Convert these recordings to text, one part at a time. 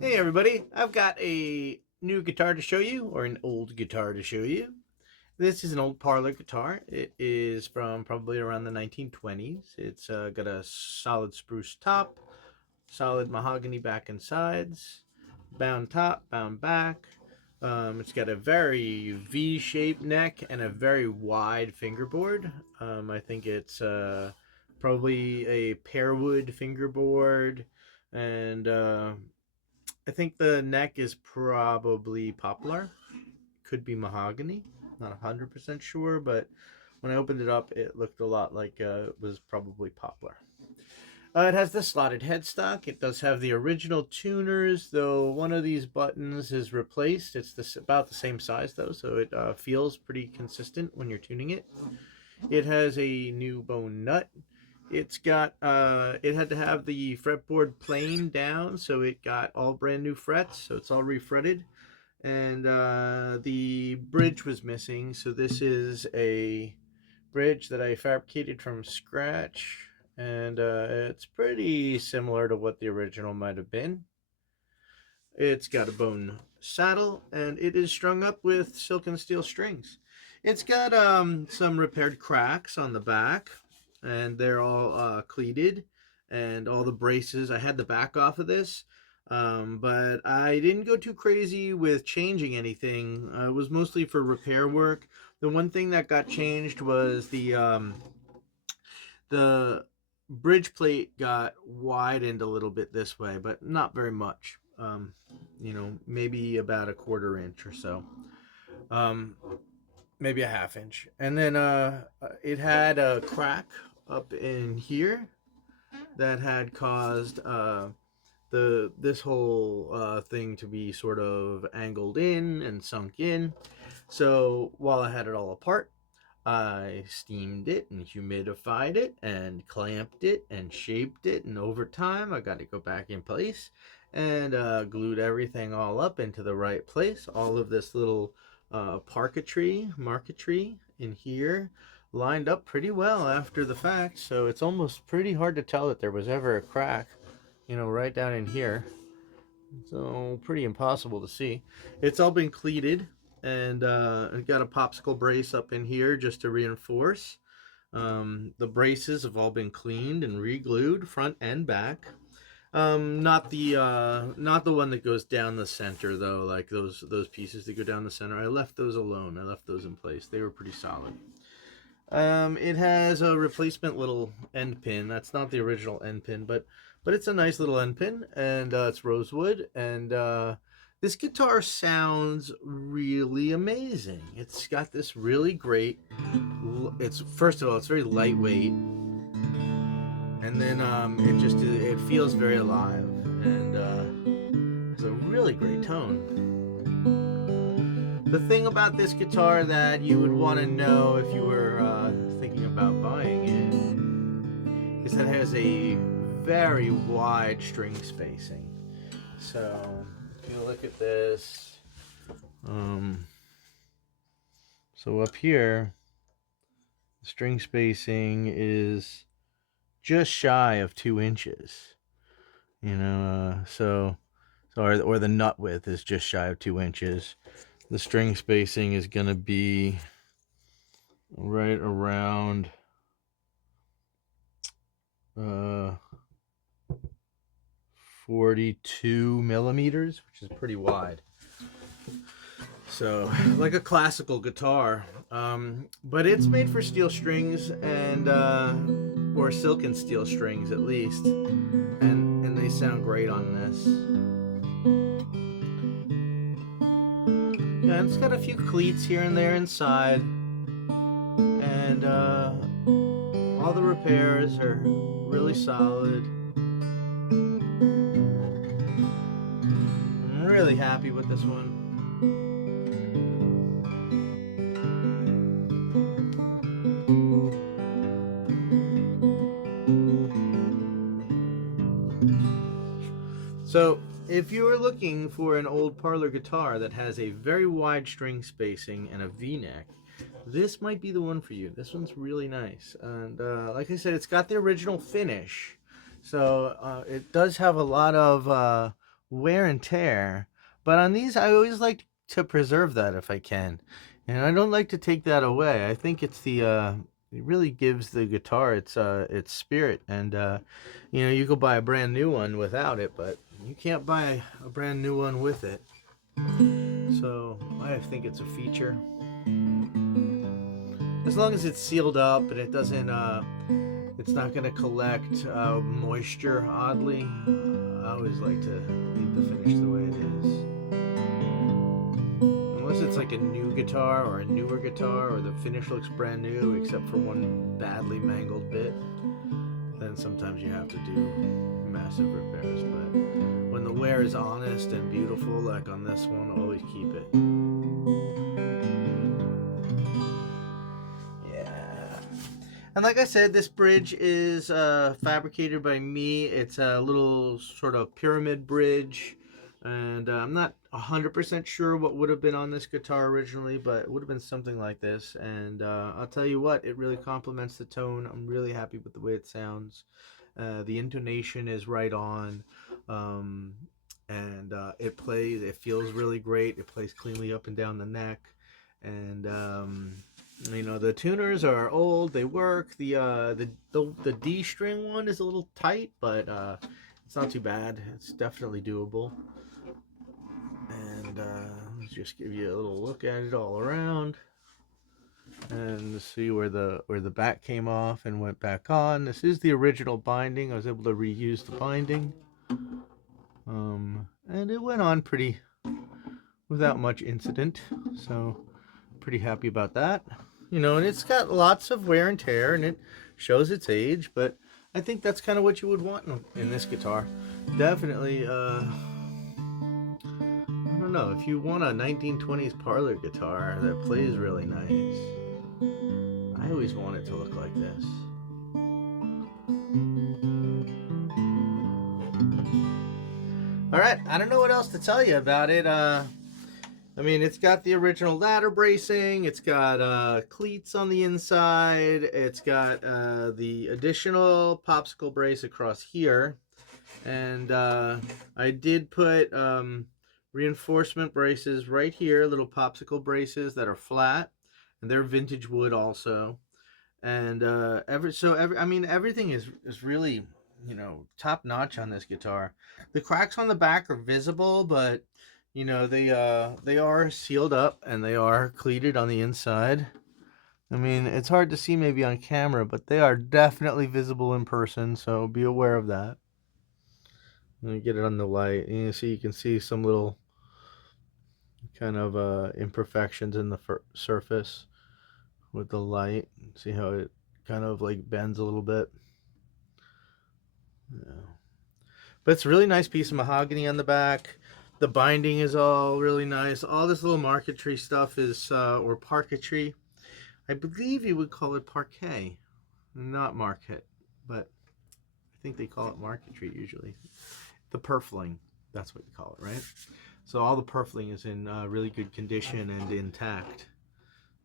Hey everybody, I've got a new guitar to show you, or an old guitar to show you. This is an old Parlor guitar. It is from probably around the 1920s. It's got a solid spruce top, solid mahogany back and sides, bound top, bound back. It's got a very V-shaped neck and a very wide fingerboard. I think it's probably a pearwood fingerboard, and I think the neck is probably poplar. Could be mahogany. Not 100% sure, but when I opened it up, it looked a lot like it was probably poplar. It has the slotted headstock. It does have the original tuners, though one of these buttons is replaced. It's about the same size, though, so it feels pretty consistent when you're tuning it. It has a new bone nut. It's got, it had to have the fretboard plane down, so it got all brand new frets, so it's all refretted. And the bridge was missing, so this is a bridge that I fabricated from scratch, and it's pretty similar to what the original might have been. It's got a bone saddle, and it is strung up with silk and steel strings. It's got some repaired cracks on the back, and they're all cleated, and all the braces. I had the back off of this, but I didn't go too crazy with changing anything. It was mostly for repair work. The one thing that got changed was the bridge plate got widened a little bit this way, but not very much. You know, maybe about a 1/4 inch or so. Maybe a 1/2 inch. And then it had a crack up in here that had caused this whole thing to be sort of angled in and sunk in. So while I had it all apart, I steamed it and humidified it and clamped it and shaped it, and over time I got to go back in place and glued everything all up into the right place. All of this little marquetry in here lined up pretty well after the fact, so it's almost pretty hard to tell that there was ever a crack, you know, right down in here. So pretty impossible to see. It's all been cleated, and I've got a popsicle brace up in here just to reinforce. The braces have all been cleaned and reglued, front and back. Not the one that goes down the center though, like those pieces that go down the center. I left those alone. I left those in place. They were pretty solid. It has a replacement little end pin. That's not the original end pin, but it's a nice little end pin, and it's rosewood. And this guitar sounds really amazing. It's got this really great. It's first of all, it's very lightweight, and then it feels very alive, and it's a really great tone. The thing about this guitar that you would want to know if you were thinking about buying it is that it has a very wide string spacing. So if you look at this, so up here, the string spacing is just shy of 2 inches. You know, or the nut width is just shy of 2 inches. The string spacing is going to be right around 42 millimeters, which is pretty wide. So, like a classical guitar, but it's made for steel strings, and or silk and steel strings at least, and they sound great on this. Yeah, it's got a few cleats here and there inside, and all the repairs are really solid. really happy with this one. So if you are looking for an old parlor guitar that has a very wide string spacing and a V-neck, this might be the one for you. This one's really nice. And like I said, it's got the original finish. So it does have a lot of wear and tear. But on these, I always like to preserve that if I can. And I don't like to take that away. I think it's the... it really gives the guitar its spirit. And, you know, you could buy a brand new one without it, but you can't buy a brand new one with it. So I think it's a feature. As long as it's sealed up and it doesn't, it's not going to collect moisture oddly. I always like to leave the finish the way it is. Unless it's like a new guitar or a newer guitar or the finish looks brand new except for one badly mangled bit, then sometimes you have to do massive repairs. But when the wear is honest and beautiful, like on this one, always keep it. And like I said, this bridge is fabricated by me. It's a little sort of pyramid bridge. And I'm not 100% sure what would have been on this guitar originally, but it would have been something like this. And I'll tell you what, it really complements the tone. I'm really happy with the way it sounds. The intonation is right on. And it feels really great. It plays cleanly up and down the neck. And you know, the tuners are old, they work. The D string one is a little tight, but it's not too bad. It's definitely doable. And let's just give you a little look at it all around, and see where the back came off and went back on. This is the original binding. I was able to reuse the binding, and it went on pretty without much incident. So pretty happy about that. You know, and it's got lots of wear and tear, and it shows its age, but I think that's kind of what you would want in this guitar. Definitely, I don't know, if you want a 1920s parlor guitar that plays really nice, I always want it to look like this. Alright, I don't know what else to tell you about it. I mean, it's got the original ladder bracing, it's got cleats on the inside, it's got the additional popsicle brace across here, and I did put reinforcement braces right here, little popsicle braces that are flat, and they're vintage wood also. And I mean, everything is really, you know, top notch on this guitar. The cracks on the back are visible, but you know, they are sealed up and they are cleated on the inside. I mean, it's hard to see maybe on camera, but they are definitely visible in person, so be aware of that. Let me get it on the light. You can see some little kind of imperfections in the surface with the light. See how it kind of like bends a little bit. Yeah. But it's a really nice piece of mahogany on the back. The binding is all really nice. All this little marquetry stuff is, or parquetry. I believe you would call it parquet, not marquet, but I think they call it marquetry usually. The purfling, that's what you call it, right? So all the purfling is in really good condition and intact,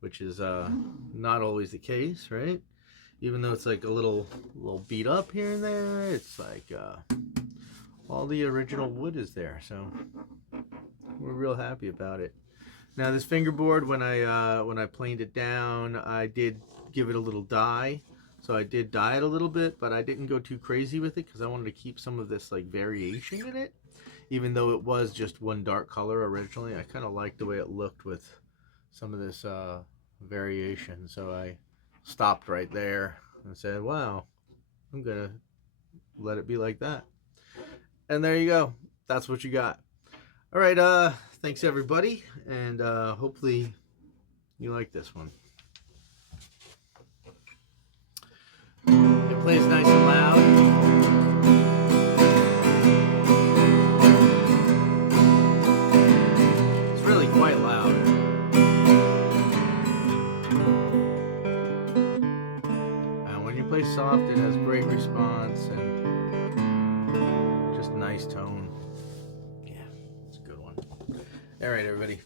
which is not always the case, right? Even though it's like a little beat up here and there, it's like all the original wood is there, so we're real happy about it. Now this fingerboard, when I planed it down, I did give it a little dye. So I did dye it a little bit, but I didn't go too crazy with it because I wanted to keep some of this like variation in it. Even though it was just one dark color originally, I kind of liked the way it looked with some of this variation. So I stopped right there and said, wow, I'm gonna let it be like that. And there you go. That's what you got. All right, thanks everybody, and hopefully you like this one. It plays nice and loud. soft, it has great response, and just nice tone. Yeah, it's a good one. All right, everybody.